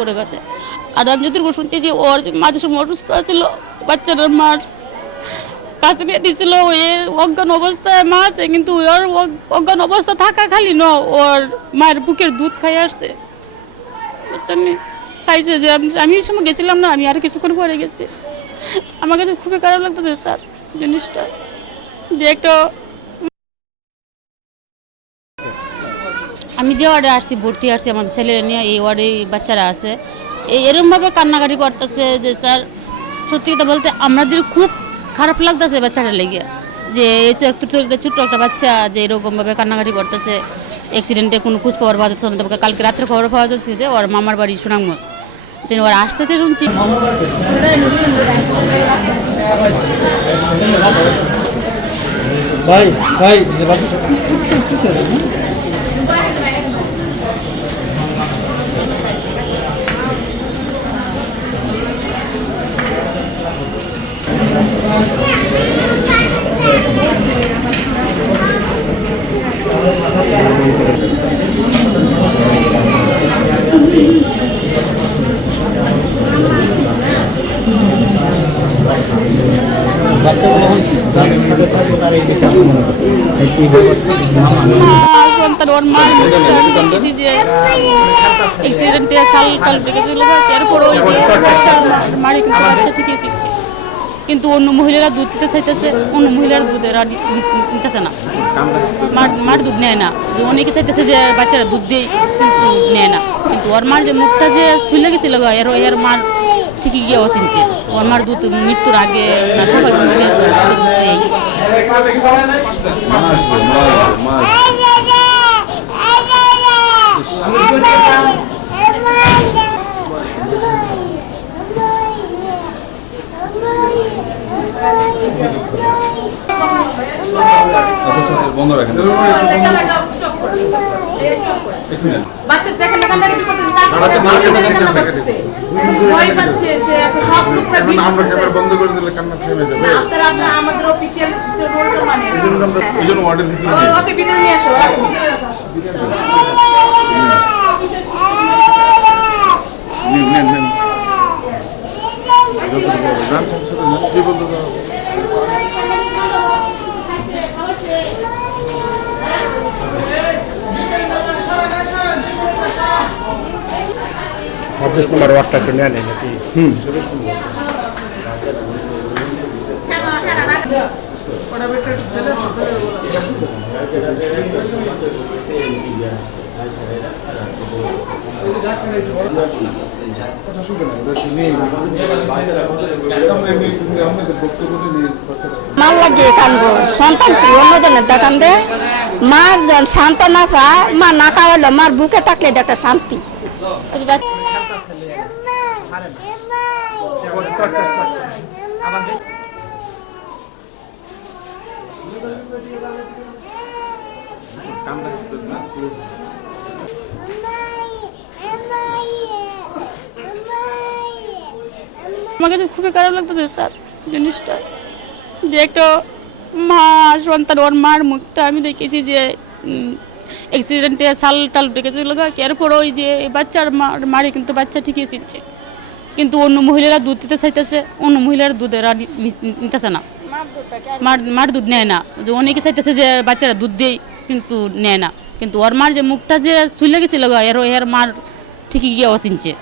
করে গেছে। আর আমি যতটুকু শুনছি যে ওর মাঝে সময় অসুস্থ ছিল বাচ্চাটার মার কাছে নিয়ে দিছিল, ওই অজ্ঞান অবস্থায় মা আছে, কিন্তু ওর অজ্ঞান অবস্থা থাকা খালি ন, ওর মায়ের বুকের দুধ খাই আসছে। বুঝছেন? খাইছে যে আমি ওই সময় গেছিলাম না, আমি আর কিছুক্ষণ পরে গেছি। আমার কাছে খুবই খারাপ লাগতেছে স্যার, জিনিসটা। যে একটা আমি যে ওয়ার্ডে আসছি, ভর্তি আসছি, আমার ছেলে নিয়ে এই ওয়ার্ডে বাচ্চারা আছে। এই এরমভাবে কান্নাকাটি করতেছে যে, স্যার, সত্যি কথা বলতে আমাদের খুব খারাপ লাগতেছে বাচ্চাটা লেগে। যে, এই তো একটু একটা ছোট্ট একটা বাচ্চা যে এরকমভাবে কান্নাকাটি করতেছে। অ্যাক্সিডেন্টে কোনো খোঁজ পাওয়ার পাওয়া যাচ্ছে না। কালকে রাত্রে খবর পাওয়া যাচ্ছে যে, ওর মামার বাড়ি সুনামগঞ্জ। যেন ওর আসতে তো শুনছি। ভাই ভাই সন্তান ওর মা দেখেছি যে অ্যাক্সিডেন্টে সাল টাল লেগেছিল এরপর ওই যে মারি কিন্তু ঠিকই শিখছে কিন্তু অন্য মহিলারা দুধ দিতে চাইতেছে, অন্য মহিলার দুধ এরা নিতেছে না। মার দুধ নেয় না। অনেকে চাইতেছে যে বাচ্চারা দুধ দেয়, কিন্তু নেয় না। কিন্তু ওর মার যে মুখটা যে শুলে গেছিল এর এর মার ঠিকই গিয়ে অচিনছে ওর মার দুধ মৃত্যুর আগে না, সকাল থেকে দুধ দিয়ে আইছে। আচ্ছা আচ্ছা বন্ধ রাখেন। বাচ্চা দেখেন না কান্নাকাটি করতেছে বাচ্চা মাকে দেখে কান্না করতেছে ভয় পাচ্ছে সে সব লোকরা আমরা ক্যামেরা বন্ধ করে দিলে কান্না থেমে যাবে। আপনারা আপনারা আমাদের অফিসিয়াল রোলটা মানে এই আমরা এই ওয়ার্ডের ভিতরে ওকে। ভিতরে নিয়ে আসো রাখো। নিন নিন নিন যতটুকু হবে যান সাথে যান যে বলতে দাও ছাব্বিশ নম্বর ওয়ার্ডটা একটু নেয় নেই নাকি? হুম। মার লাগিয়ে কানবো সন্তান কি? অন্যজনের দেখান দে মার শান্ত না পায় মা না খাওয়ালো মার বুকে থাকলে এটা একটা শান্তি। আমার কাছে খুবই খারাপ লাগতেছে, স্যার, জিনিসটা। যে একটা মা সন্তান ওর মার মুখটা আমি দেখেছি যে অ্যাক্সিডেন্টে সাল টাল ডেকেছিল এরপর ওই যে বাচ্চার মার মারে কিন্তু বাচ্চা ঠিকই শিখছে কিন্তু অন্য মহিলারা দুধ দিতে চাইতেছে অন্য মহিলারা দুধ এরা নিতেছে না। মার দুধ নেয় না। যে অনেকে চাইতেছে যে বাচ্চারা দুধ দেয় কিন্তু নেয় না। কিন্তু ওর মার যে মুখটা যে শুলে গেছিল এর এর মার ঠিকই গিয়ে অচিনছে।